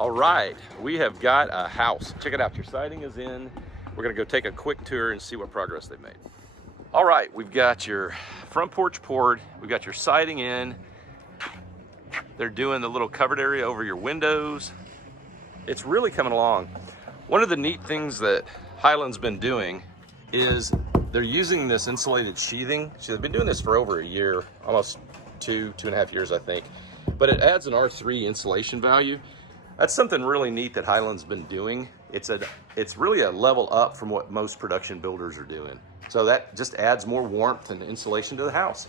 All right, we have got a house. Check it out, your siding is in. We're gonna go take a quick tour and see what progress they've made. All right, we've got your front porch poured. We've got your siding in. They're doing the little covered area over your windows. It's really coming along. One of the neat things that Highland's been doing is they're using this insulated sheathing. So they've been doing this for over a year, almost two and a half years, I think. But it adds an R3 insulation value. That's something really neat that Highland's been doing. It's really a level up from what most production builders are doing. So that just adds more warmth and insulation to the house.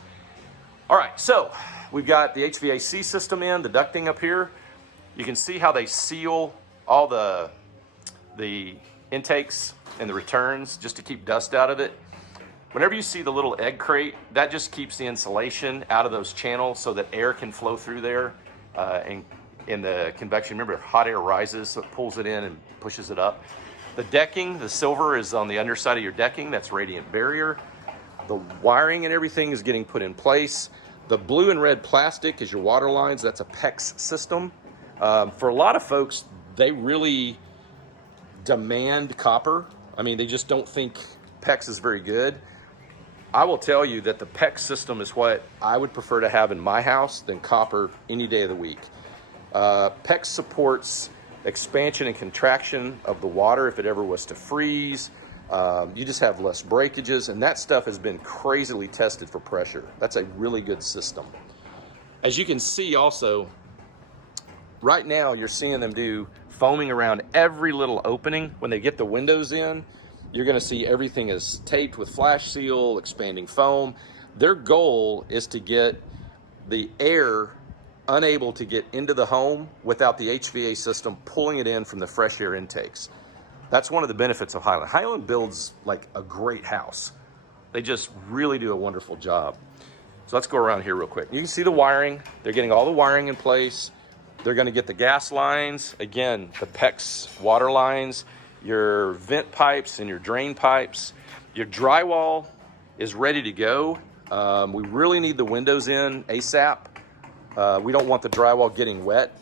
All right, so we've got the HVAC system in, the ducting up here. You can see how they seal all the intakes and the returns just to keep dust out of it. Whenever you see the little egg crate, that just keeps the insulation out of those channels so that air can flow through there and in the convection. Remember, hot air rises, so it pulls it in and pushes it up. The decking, the silver is on the underside of your decking. That's radiant barrier. The wiring and everything is getting put in place. The blue and red plastic is your water lines. That's a PEX system. For a lot of folks, they really demand copper. I mean, they just don't think PEX is very good. I will tell you that the PEX system is what I would prefer to have in my house than copper any day of the week. PEX supports expansion and contraction of the water if it ever was to freeze. You just have less breakages, and that stuff has been crazily tested for pressure. That's a really good system. As you can see also, right now you're seeing them do foaming around every little opening. When they get the windows in, you're gonna see everything is taped with flash seal, expanding foam. Their goal is to get the air unable to get into the home without the HVAC system pulling it in from the fresh air intakes. That's one of the benefits of Highland. Highland builds like a great house. They just really do a wonderful job. So let's go around here real quick. You can see the wiring. They're getting all the wiring in place. They're gonna get the gas lines. Again, the PEX water lines, your vent pipes and your drain pipes. Your drywall is ready to go. We really need the windows in ASAP. We don't want the drywall getting wet.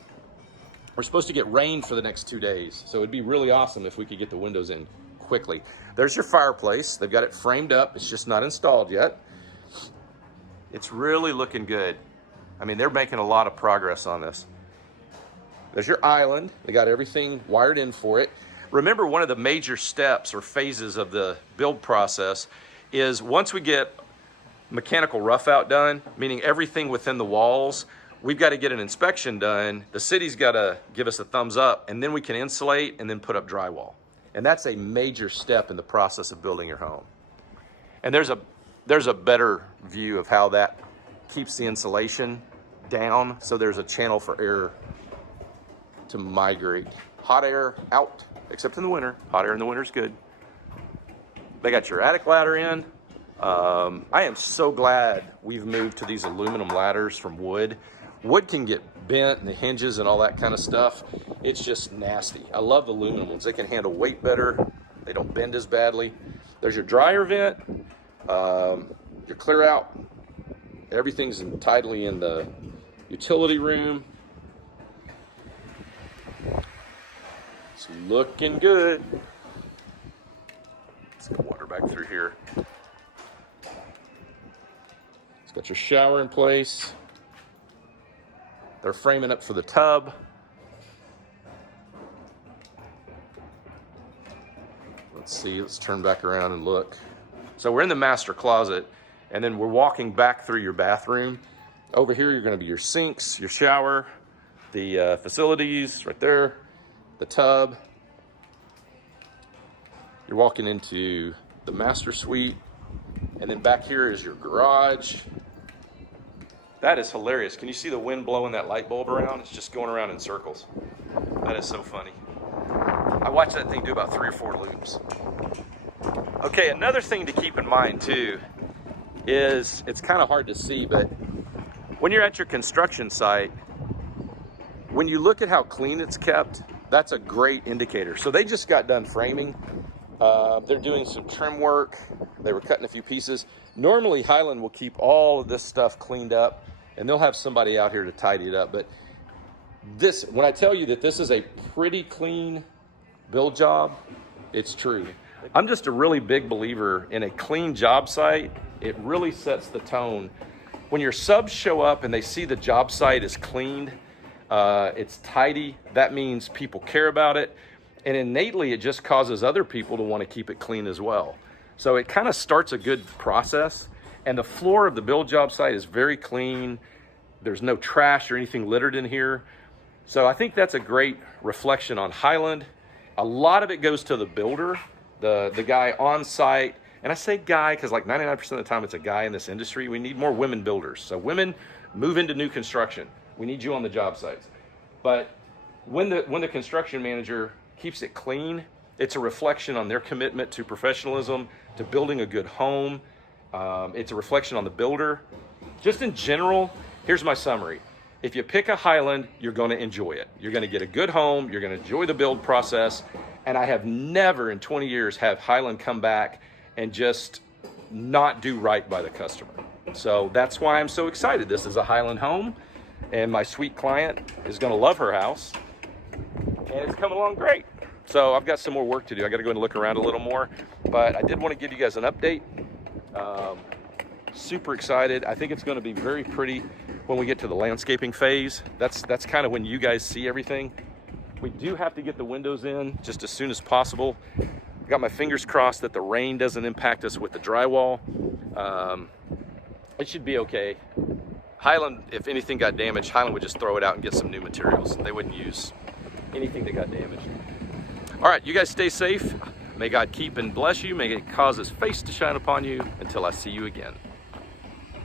We're supposed to get rain for the next 2 days, so it'd be really awesome if we could get the windows in quickly. There's your fireplace. They've got it framed up. It's just not installed yet. It's really looking good. I mean, they're making a lot of progress on this. There's your island. They got everything wired in for it. Remember, one of the major steps or phases of the build process is once we get mechanical rough out done, meaning everything within the walls, we've got to get an inspection done. The city's got to give us a thumbs up, and then we can insulate and then put up drywall. And that's a major step in the process of building your home. And there's a better view of how that keeps the insulation down, so there's a channel for air to migrate. Hot air out, except in the winter. Hot air in the winter is good. They got your attic ladder in. I am so glad we've moved to these aluminum ladders from wood. Wood can get bent and the hinges and all that kind of stuff. It's just nasty. I love the aluminum ones. They can handle weight better. They don't bend as badly. There's your dryer vent, your clear out. Everything's tidily in the utility room. It's looking good. Let's get water back through here. It's got your shower in place. They're framing up for the tub. Let's see, let's turn back around and look. So we're in the master closet, and then we're walking back through your bathroom. Over here, you're gonna be your sinks, your shower, the facilities right there, the tub. You're walking into the master suite, and then back here is your garage. That is hilarious. Can you see the wind blowing that light bulb around? It's just going around in circles. That is so funny. I watched that thing do about 3 or 4 loops. Okay, another thing to keep in mind too is, it's kind of hard to see, but when you're at your construction site, when you look at how clean it's kept, that's a great indicator. So they just got done framing. They're doing some trim work. They were cutting a few pieces. Normally Highland will keep all of this stuff cleaned up, and they'll have somebody out here to tidy it up. But When I tell you that this is a pretty clean build job, it's true. I'm just a really big believer in a clean job site. It really sets the tone. When your subs show up and they see the job site is cleaned, it's tidy, that means people care about it. And innately, it just causes other people to want to keep it clean as well. So it kind of starts a good process. And the floor of the build job site is very clean. There's no trash or anything littered in here. So I think that's a great reflection on Highland. A lot of it goes to the builder, the guy on site. And I say guy because like 99% of the time it's a guy in this industry. We need more women builders. So women, move into new construction. We need you on the job sites. But when the construction manager keeps it clean, it's a reflection on their commitment to professionalism, to building a good home. It's a reflection on the builder. Just in general, here's my summary. If you pick a Highland, you're going to enjoy it. You're going to get a good home. You're going to enjoy the build process. And I have never in 20 years have Highland come back and just not do right by the customer. So that's why I'm so excited. This is a Highland home, and my sweet client is going to love her house, and it's coming along great. So I've got some more work to do. I got to go and look around a little more, but I did want to give you guys an update. Super excited. I think it's going to be very pretty when we get to the landscaping phase. That's kind of when you guys see everything. We do have to get the windows in just as soon as possible. I got my fingers crossed that the rain doesn't impact us with the drywall. It should be okay. Highland, if anything got damaged, Highland would just throw it out and get some new materials. They wouldn't use anything that got damaged. All right, you guys stay safe. May God keep and bless you. May it cause his face to shine upon you until I see you again.